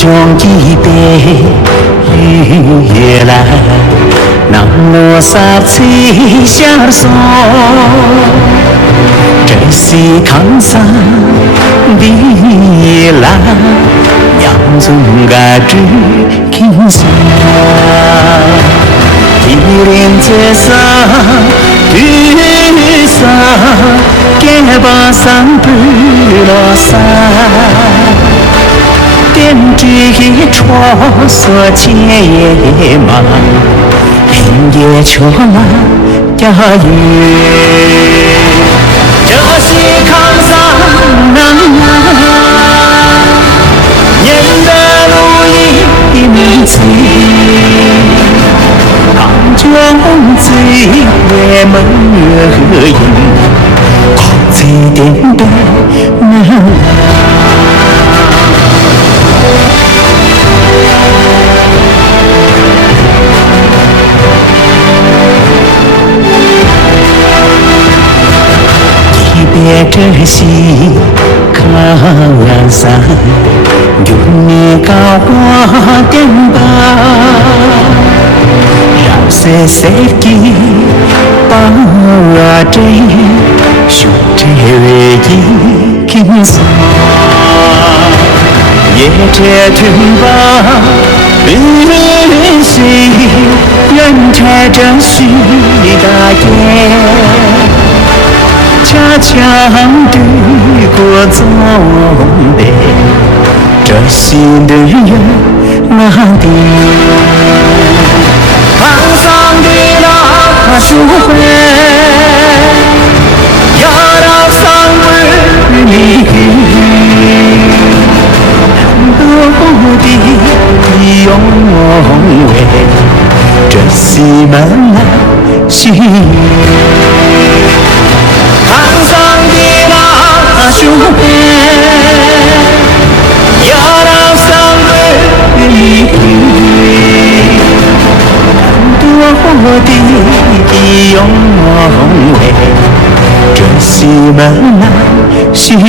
中一杯雨来，那罗刹吹下霜，这是康桑的来，娘中个知轻松，一连这上雨伞，给把伞不落山。点缀窗所结嘛，黑夜秋嘛家园，这是康桑年的如意名字，康中最月门和影，靠最点的别这西靠岸上，有你高花点吧，绕些些的把这胸这为一轻松，也这听吧，谁人拆这许大雁。恰恰对过总的，这心的人那的，沧桑的那树会，要到桑为你，多的永为，这西门那心。树边，要到桑为你，多的永为，这西门那喜悦，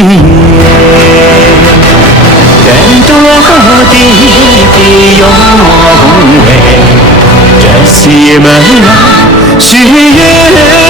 更多的永为，这西门那喜悦。